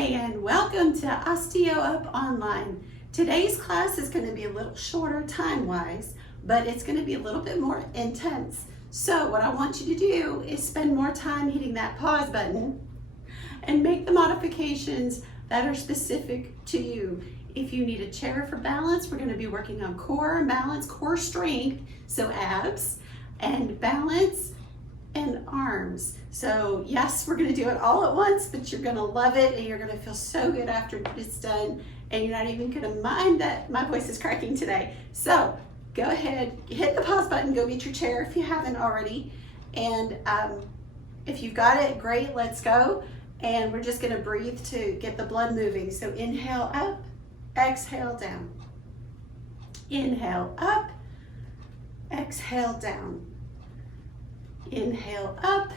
Hi, and welcome to OsteoUp Online. Today's class is going to be a little shorter time-wise, but it's going to be a little bit more intense. So what I want you to do is spend more time hitting that pause button and make the modifications that are specific to you. If you need a chair for balance, we're going to be working on core and balance, core strength, so abs, and balance, and arms. So yes, we're gonna do it all at once, but you're gonna love it and you're gonna feel so good after it's done, and you're not even gonna mind that my voice is cracking today. So go ahead, hit the pause button, go get your chair if you haven't already, and if you've got it, great, let's go. And we're just gonna breathe to get the blood moving. So inhale up, exhale down. Inhale up, exhale down. Inhale up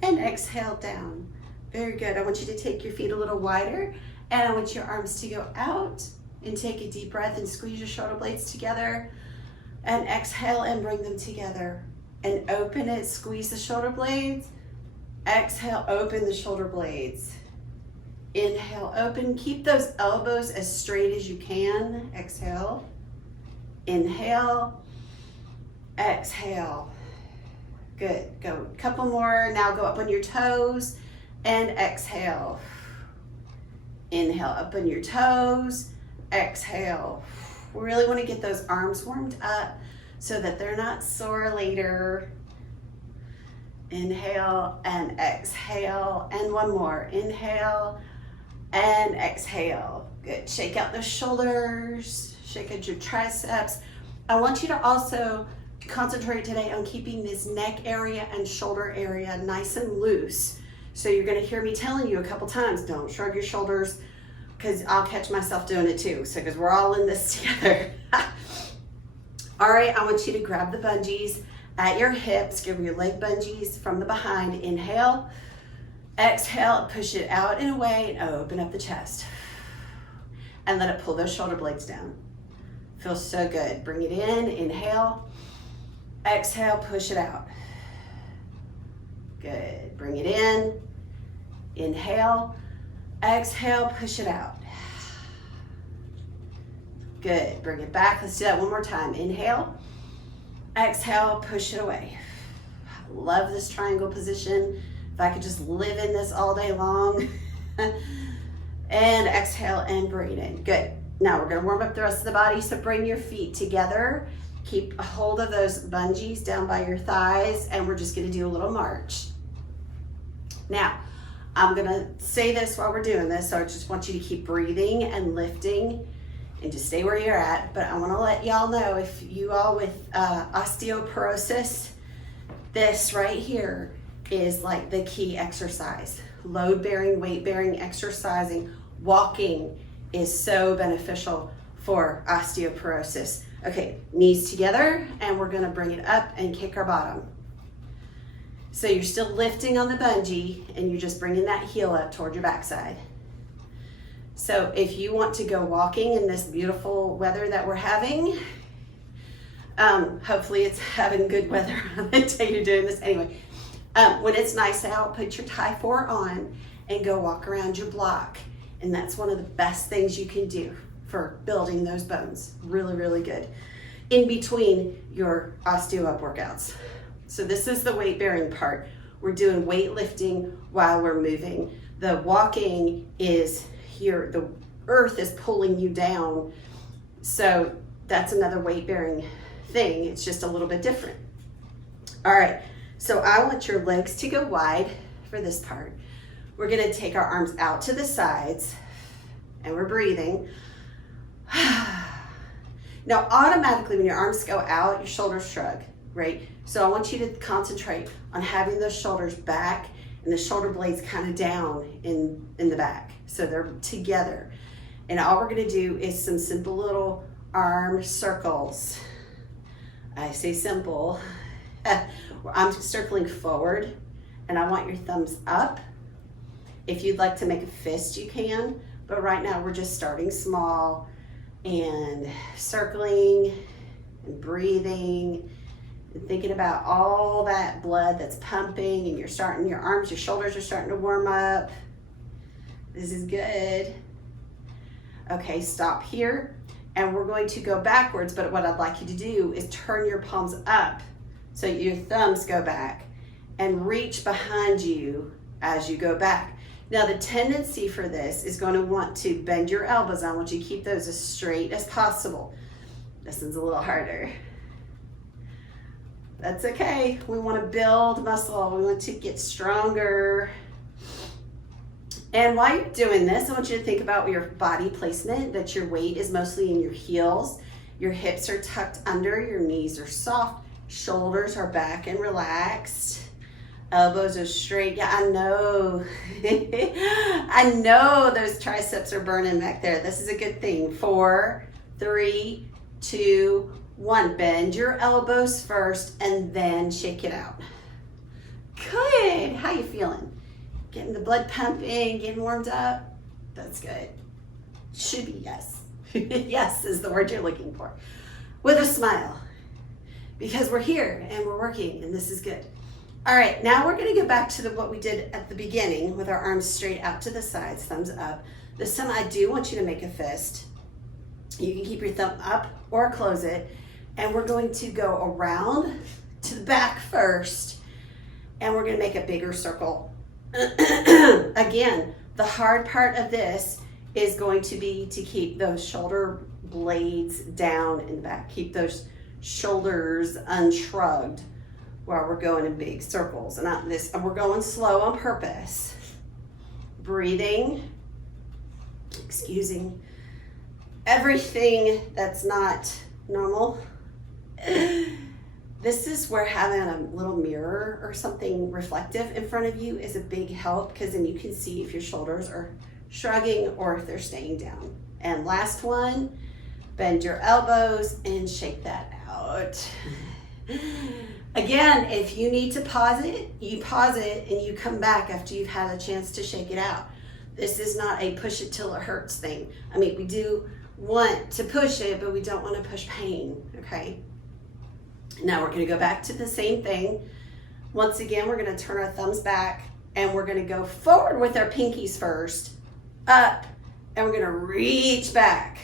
and exhale down. Very good. I want you to take your feet a little wider, and I want your arms to go out and take a deep breath and squeeze your shoulder blades together, and exhale and bring them together and open it. Squeeze the shoulder blades. Exhale, open the shoulder blades. Inhale, open. Keep those elbows as straight as you can. Exhale. Inhale. Exhale. Good, go a couple more. Now go up on your toes and exhale. Inhale, up on your toes, exhale. We really want to get those arms warmed up so that they're not sore later. Inhale and exhale, and one more. Inhale and exhale. Good, shake out the shoulders, shake out your triceps. I want you to also concentrate today on keeping this neck area and shoulder area nice and loose. So you're going to hear me telling you a couple times, don't shrug your shoulders, because I'll catch myself doing it too. So because we're all in this together. All right, I want you to grab the bungees at your hips. Give your leg bungees from the behind. Inhale, exhale, push it out and away, and open up the chest. And let it pull those shoulder blades down. Feels so good. Bring it in. Inhale. Exhale, push it out. Good, bring it in. Inhale, exhale, push it out. Good, bring it back. Let's do that one more time. Inhale, exhale, push it away. Love this triangle position. If I could just live in this all day long. And exhale and bring it in. Good. Now we're gonna warm up the rest of the body, so bring your feet together. Keep a hold of those bungees down by your thighs, and we're just gonna do a little march. Now, I'm gonna say this while we're doing this, so I just want you to keep breathing and lifting and just stay where you're at. But I wanna let y'all know, if you all with osteoporosis, this right here is like the key exercise. Load bearing, weight bearing, exercising, walking is so beneficial for osteoporosis. Okay, knees together, and we're gonna bring it up and kick our bottom. So you're still lifting on the bungee, and you're just bringing that heel up toward your backside. So if you want to go walking in this beautiful weather that we're having, hopefully it's having good weather on the day you're doing this. Anyway, when it's nice out, put your tie 4 on and go walk around your block. And that's one of the best things you can do for building those bones. Really, really good. In between your OsteoUp workouts. So this is the weight bearing part. We're doing weightlifting while we're moving. The walking is here, the earth is pulling you down. So that's another weight bearing thing. It's just a little bit different. All right, so I want your legs to go wide for this part. We're gonna take our arms out to the sides, and we're breathing. Now, automatically when your arms go out, your shoulders shrug, right? So I want you to concentrate on having those shoulders back and the shoulder blades kind of down in the back. So they're together. And all we're gonna do is some simple little arm circles. I say simple. I'm circling forward, and I want your thumbs up. If you'd like to make a fist, you can, but right now we're just starting small and circling and breathing and thinking about all that blood that's pumping, and you're starting, your arms, your shoulders are starting to warm up. This is good. Okay, stop here. And we're going to go backwards, but what I'd like you to do is turn your palms up so your thumbs go back and reach behind you as you go back. Now the tendency for this is going to want to bend your elbows. I want you to keep those as straight as possible. This one's a little harder. That's okay. We want to build muscle. We want to get stronger. And while you're doing this, I want you to think about your body placement, that your weight is mostly in your heels. Your hips are tucked under, your knees are soft, shoulders are back and relaxed. Elbows are straight. Yeah, I know. I know those triceps are burning back there. This is a good thing. 4, 3, 2, 1. Bend your elbows first and then shake it out. Good. How you feeling? Getting the blood pumping, getting warmed up? That's good. Should be yes. Yes is the word you're looking for. With a smile. Because we're here and we're working and this is good. All right, now we're gonna go back to what we did at the beginning with our arms straight out to the sides, thumbs up. This time I do want you to make a fist. You can keep your thumb up or close it. And we're going to go around to the back first. And we're gonna make a bigger circle. Again, the hard part of this is going to be to keep those shoulder blades down in the back. Keep those shoulders unshrugged while we're going in big circles. And we're going slow on purpose. Breathing, excusing everything that's not normal. This is where having a little mirror or something reflective in front of you is a big help, because then you can see if your shoulders are shrugging or if they're staying down. And last one, bend your elbows and shake that out. Again, if you need to pause it, you pause it and you come back after you've had a chance to shake it out. This is not a push it till it hurts thing. I mean, we do want to push it, but we don't want to push pain, okay? Now we're going to go back to the same thing. Once again, we're going to turn our thumbs back and we're going to go forward with our pinkies first, up, and we're going to reach back.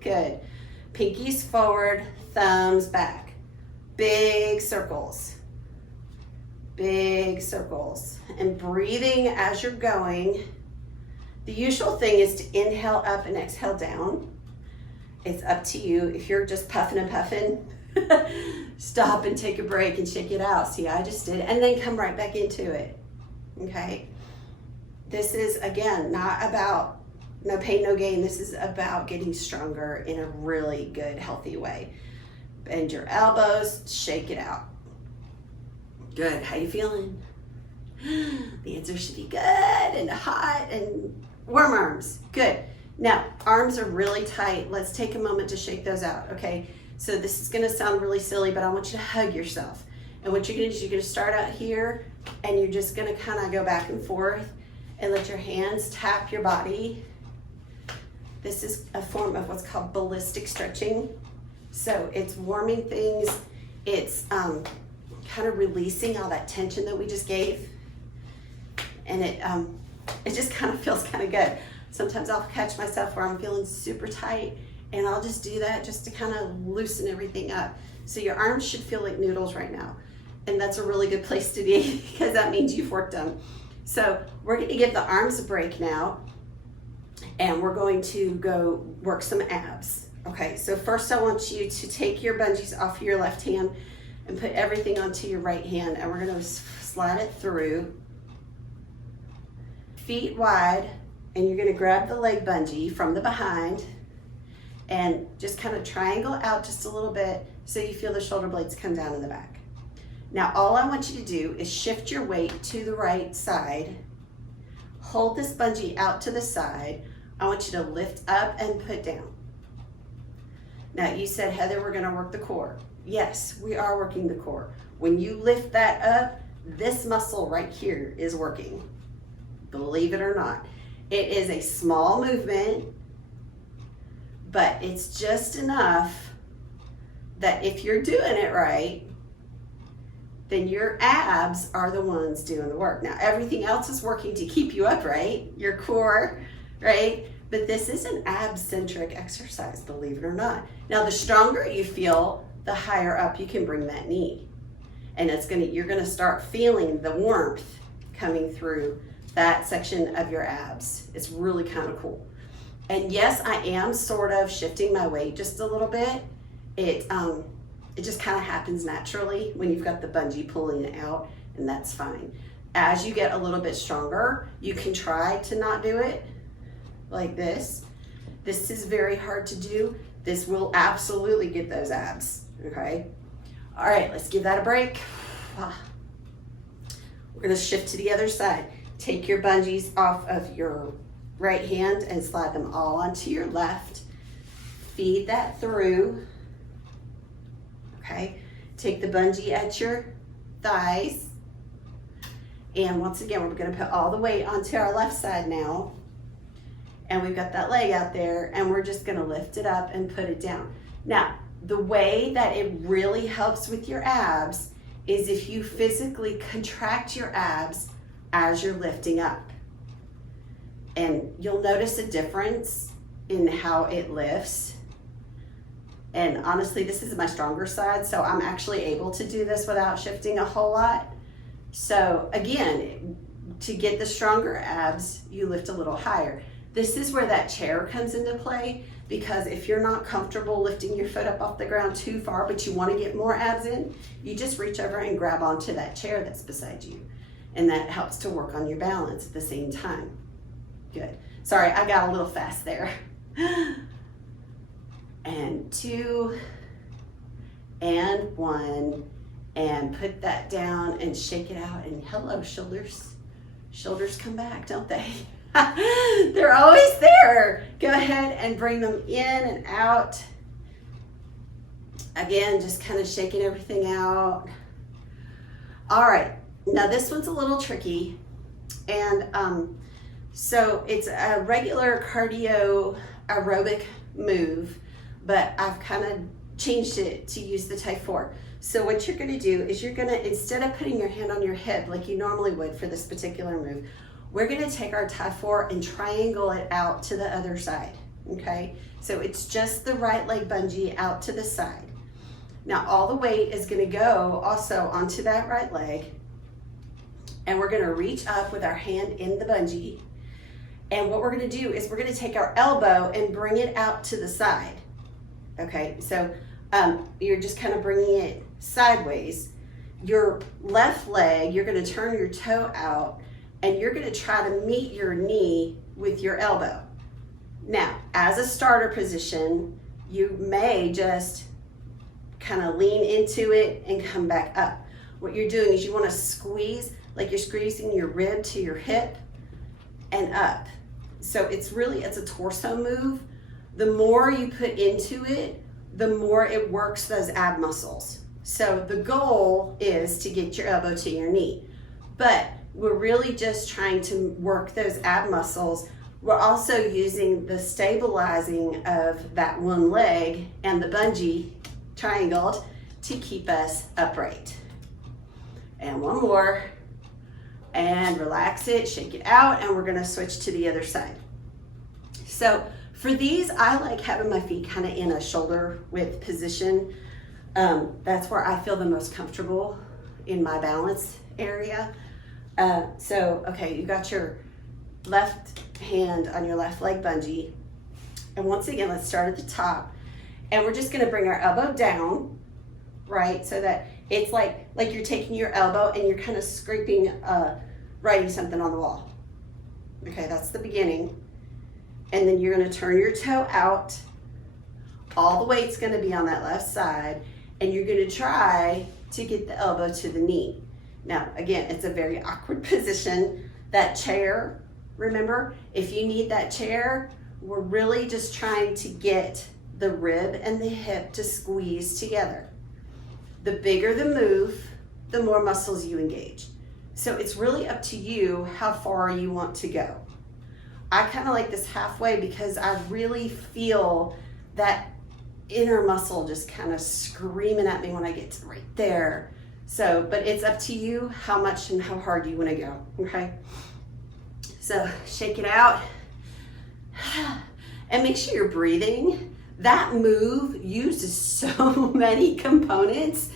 Good. Pinkies forward, thumbs back. Big circles. Big circles. And breathing as you're going. The usual thing is to inhale up and exhale down. It's up to you. If you're just puffing and puffing, stop and take a break and shake it out. See, I just did. And then come right back into it. Okay? This is, again, not about no pain, no gain. This is about getting stronger in a really good, healthy way. Bend your elbows, shake it out. Good. How you feeling? The answer should be good and hot and warm arms. Good. Now, arms are really tight. Let's take a moment to shake those out, okay? So this is gonna sound really silly, but I want you to hug yourself. And what you're gonna do is you're gonna start out here and you're just gonna kind of go back and forth and let your hands tap your body. This is a form of what's called ballistic stretching. So it's warming things. It's kind of releasing all that tension that we just gave. And it just kind of feels kind of good. Sometimes I'll catch myself where I'm feeling super tight and I'll just do that just to kind of loosen everything up. So your arms should feel like noodles right now. And that's a really good place to be because that means you've worked them. So we're going to give the arms a break now and we're going to go work some abs. Okay, so first I want you to take your bungees off your left hand and put everything onto your right hand, and we're going to slide it through. Feet wide, and you're going to grab the leg bungee from the behind and just kind of triangle out just a little bit so you feel the shoulder blades come down in the back. Now all I want you to do is shift your weight to the right side. Hold this bungee out to the side. I want you to lift up and put down. Now you said, Heather, we're going to work the core. Yes, we are working the core. When you lift that up, this muscle right here is working. Believe it or not. It is a small movement, but it's just enough that if you're doing it right, then your abs are the ones doing the work. Now, everything else is working to keep you upright, your core, right? But this is an ab-centric exercise, believe it or not. Now, the stronger you feel, the higher up you can bring that knee. And you're gonna start feeling the warmth coming through that section of your abs. It's really kind of cool. And yes, I am sort of shifting my weight just a little bit. It just kind of happens naturally when you've got the bungee pulling it out, and that's fine. As you get a little bit stronger, you can try to not do it like this. This is very hard to do. This will absolutely get those abs, okay? All right, let's give that a break. We're gonna shift to the other side. Take your bungees off of your right hand and slide them all onto your left. Feed that through. Okay, take the bungee at your thighs. And once again, we're gonna put all the weight onto our left side now. And we've got that leg out there, and we're just gonna lift it up and put it down. Now, the way that it really helps with your abs is if you physically contract your abs as you're lifting up. And you'll notice a difference in how it lifts. And honestly, this is my stronger side, so I'm actually able to do this without shifting a whole lot. So again, to get the stronger abs, you lift a little higher. This is where that chair comes into play, because if you're not comfortable lifting your foot up off the ground too far, but you want to get more abs in, you just reach over and grab onto that chair that's beside you. And that helps to work on your balance at the same time. Good. Sorry, I got a little fast there. And 2, and 1, and put that down and shake it out, and hello, shoulders. Shoulders come back, don't they? They're always there. Go ahead and bring them in and out. Again, just kind of shaking everything out. All right, now this one's a little tricky. And so it's a regular cardio aerobic move, but I've kind of changed it to use the type 4. So what you're gonna do is you're gonna, instead of putting your hand on your hip like you normally would for this particular move, we're gonna take our type 4 and triangle it out to the other side, okay? So it's just the right leg bungee out to the side. Now all the weight is gonna go also onto that right leg, and we're gonna reach up with our hand in the bungee. And what we're gonna do is we're gonna take our elbow and bring it out to the side. Okay, so you're just kind of bringing it sideways. Your left leg, you're gonna turn your toe out, and you're gonna try to meet your knee with your elbow. Now, as a starter position, you may just kind of lean into it and come back up. What you're doing is you wanna squeeze, like you're squeezing your rib to your hip and up. So it's a torso move. The more you put into it, the more it works those ab muscles. So the goal is to get your elbow to your knee, but we're really just trying to work those ab muscles. We're also using the stabilizing of that one leg and the bungee triangled to keep us upright. And one more, and relax it, shake it out, and we're gonna switch to the other side. So for these, I like having my feet kind of in a shoulder width position. That's where I feel the most comfortable in my balance area. Okay, you got your left hand on your left leg bungee. And once again, let's start at the top. And we're just gonna bring our elbow down, right? So that it's like you're taking your elbow and you're kind of scraping, writing something on the wall. Okay, that's the beginning. And then you're gonna turn your toe out. All the weight's gonna be on that left side, and you're gonna try to get the elbow to the knee. Now, again, it's a very awkward position. That chair, remember, if you need that chair, we're really just trying to get the rib and the hip to squeeze together. The bigger the move, the more muscles you engage. So it's really up to you how far you want to go. I kind of like this halfway because I really feel that inner muscle just kind of screaming at me when I get to right there. So, but it's up to you how much and how hard you want to go, okay? So shake it out and make sure you're breathing. That move uses so many components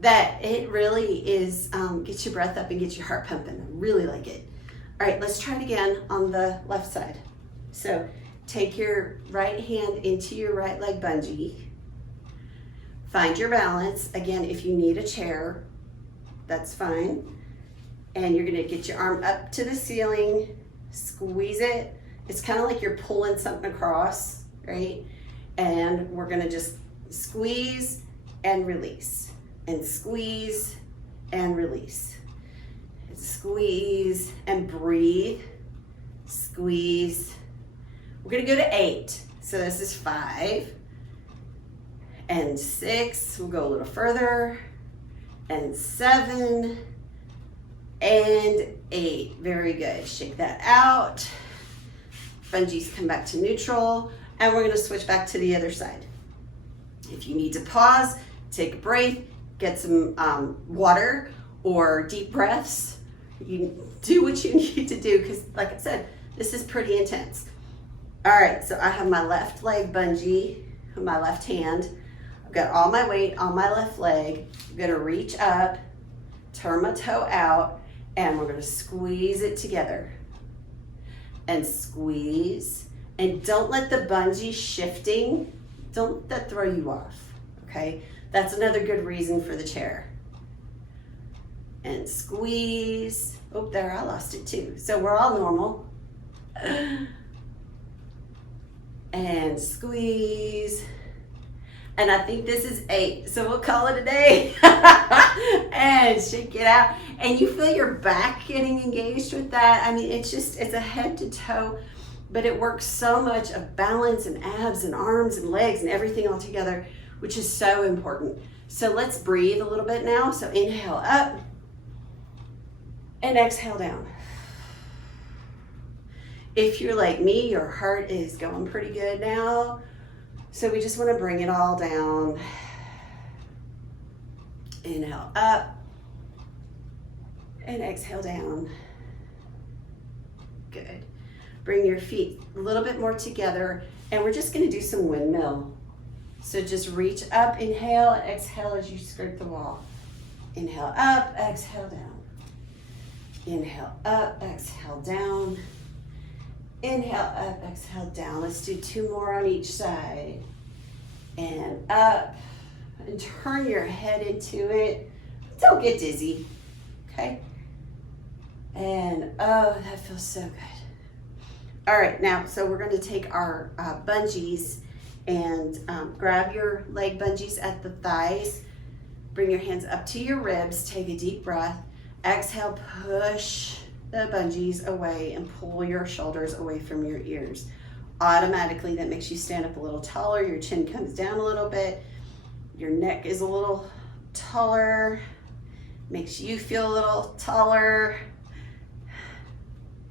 that it really is, gets your breath up and gets your heart pumping. I really like it. All right, let's try it again on the left side. So take your right hand into your right leg bungee. Find your balance. Again, if you need a chair, that's fine. And you're gonna get your arm up to the ceiling, squeeze it. It's kind of like you're pulling something across, right? And we're gonna just squeeze and release, and squeeze and release. Squeeze and breathe, squeeze. We're gonna go to 8. So this is 5 and 6. We'll go a little further, and 7 and 8. Very good. Shake that out. Bungees come back to neutral, and we're gonna switch back to the other side. If you need to pause, take a breath, get some water or deep breaths. You do what you need to do, because like I said, this is pretty intense. All right, so I have my left leg bungee with my left hand. I've got all my weight on my left leg. I'm gonna reach up, turn my toe out, and we're gonna squeeze it together. And squeeze, and don't let the bungee shifting, don't let that throw you off, okay? That's another good reason for the chair. And squeeze. Oh, there, I lost it too. So we're all normal. And squeeze. And I think this is 8, so we'll call it a day. And shake it out. And you feel your back getting engaged with that. I mean, it's a head to toe, but it works so much of balance and abs and arms and legs and everything all together, which is so important. So let's breathe a little bit now. So inhale up and exhale down. If you're like me, your heart is going pretty good now. So we just want to bring it all down. Inhale up and exhale down. Good. Bring your feet a little bit more together, and we're just going to do some windmill. So just reach up, inhale, and exhale as you skirt the wall. Inhale up, exhale down. Inhale up, exhale down. Inhale up, exhale down. Let's do 2 more on each side. And up, and turn your head into it. Don't get dizzy, okay? And oh, that feels so good. All right, now, so we're gonna take our bungees and grab your leg bungees at the thighs. Bring your hands up to your ribs, take a deep breath. Exhale, push the bungees away and pull your shoulders away from your ears. Automatically, that makes you stand up a little taller. Your chin comes down a little bit. Your neck is a little taller. Makes you feel a little taller.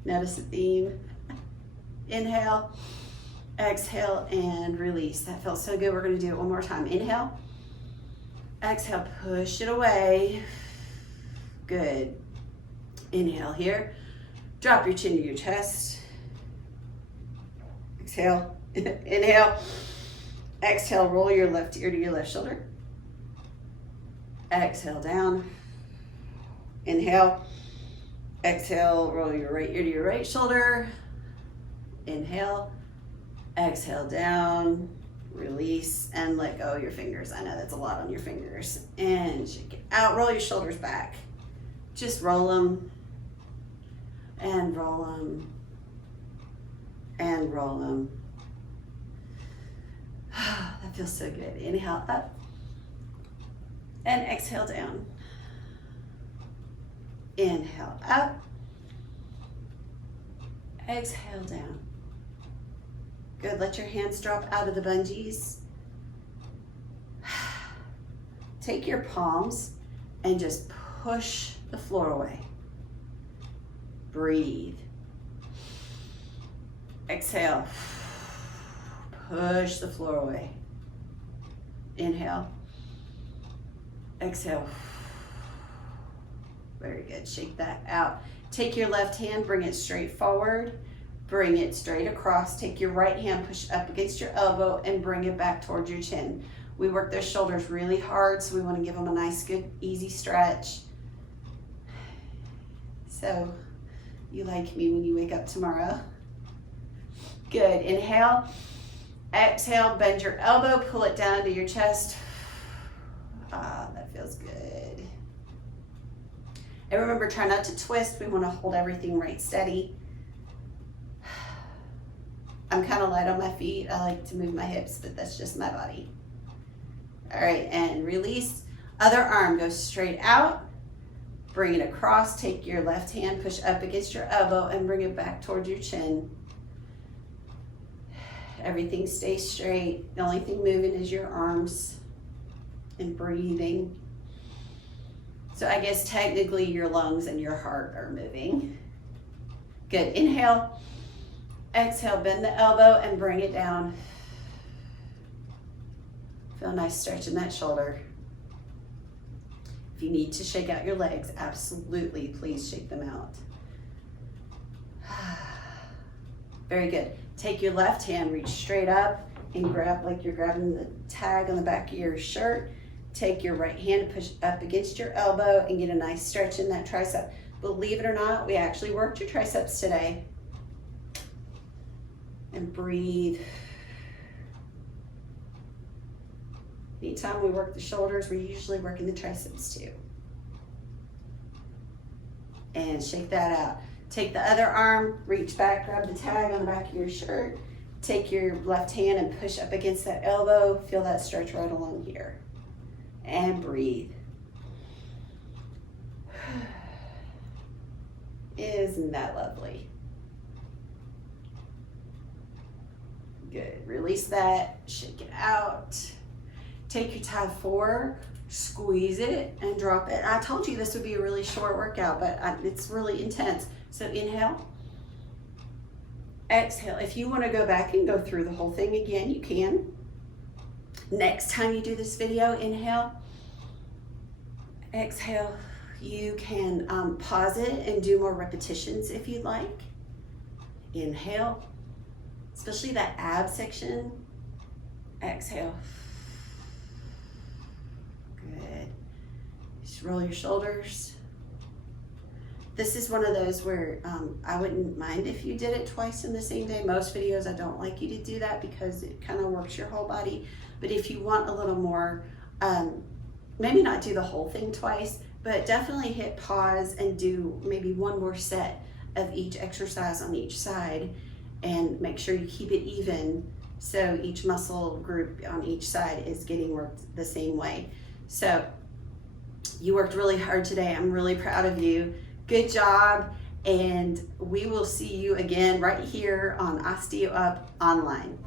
Notice the theme. Inhale, exhale, and release. That felt so good. We're gonna do it one more time. Inhale, exhale, push it away. Good. Inhale here. Drop your chin to your chest. Exhale. Inhale. Exhale, roll your left ear to your left shoulder. Exhale down. Inhale. Exhale, roll your right ear to your right shoulder. Inhale. Exhale down. Release and let go of your fingers. I know that's a lot on your fingers. And shake it out. Roll your shoulders back. Just roll them. And roll them. And roll them. That feels so good. Inhale up. And exhale down. Inhale up. Exhale down. Good. Let your hands drop out of the bungees. Take your palms and just push the floor away. Breathe. Exhale. Push the floor away. Inhale. Exhale. Very good. Shake that out. Take your left hand, bring it straight forward. Bring it straight across. Take your right hand, push up against your elbow, and bring it back towards your chin. We work those shoulders really hard, so we want to give them a nice, good, easy stretch. So you like me when you wake up tomorrow. Good. Inhale. Exhale. Bend your elbow. Pull it down to your chest. Ah, that feels good. And remember, try not to twist. We want to hold everything right steady. I'm kind of light on my feet. I like to move my hips, but that's just my body. All right, and release. Other arm goes straight out. Bring it across. Take your left hand, push up against your elbow, and bring it back towards your chin. Everything stays straight. The only thing moving is your arms and breathing. So I guess technically your lungs and your heart are moving. Good. Inhale. Exhale, bend the elbow and bring it down. Feel a nice stretch in that shoulder. If you need to shake out your legs, absolutely, please shake them out. Very good. Take your left hand, reach straight up and grab like you're grabbing the tag on the back of your shirt. Take your right hand and push up against your elbow and get a nice stretch in that tricep. Believe it or not, we actually worked your triceps today. And breathe. Anytime we work the shoulders, we're usually working the triceps too. And shake that out. Take the other arm, reach back, grab the tag on the back of your shirt. Take your left hand and push up against that elbow. Feel that stretch right along here. And breathe. Isn't that lovely? Good. Release that. Shake it out. Take your tab 4, squeeze it, and drop it. I told you this would be a really short workout, but it's really intense. So inhale. Exhale. If you want to go back and go through the whole thing again, you can. Next time you do this video, inhale. Exhale. You can pause it and do more repetitions if you'd like. Inhale. Especially that ab section. Exhale. Good. Just roll your shoulders. This is one of those where I wouldn't mind if you did it twice in the same day. Most videos, I don't like you to do that because it kind of works your whole body. But if you want a little more, maybe not do the whole thing twice, but definitely hit pause and do maybe one more set of each exercise on each side. And make sure you keep it even so each muscle group on each side is getting worked the same way. So you worked really hard today. I'm really proud of you. Good job. And we will see you again right here on OsteoUp Online.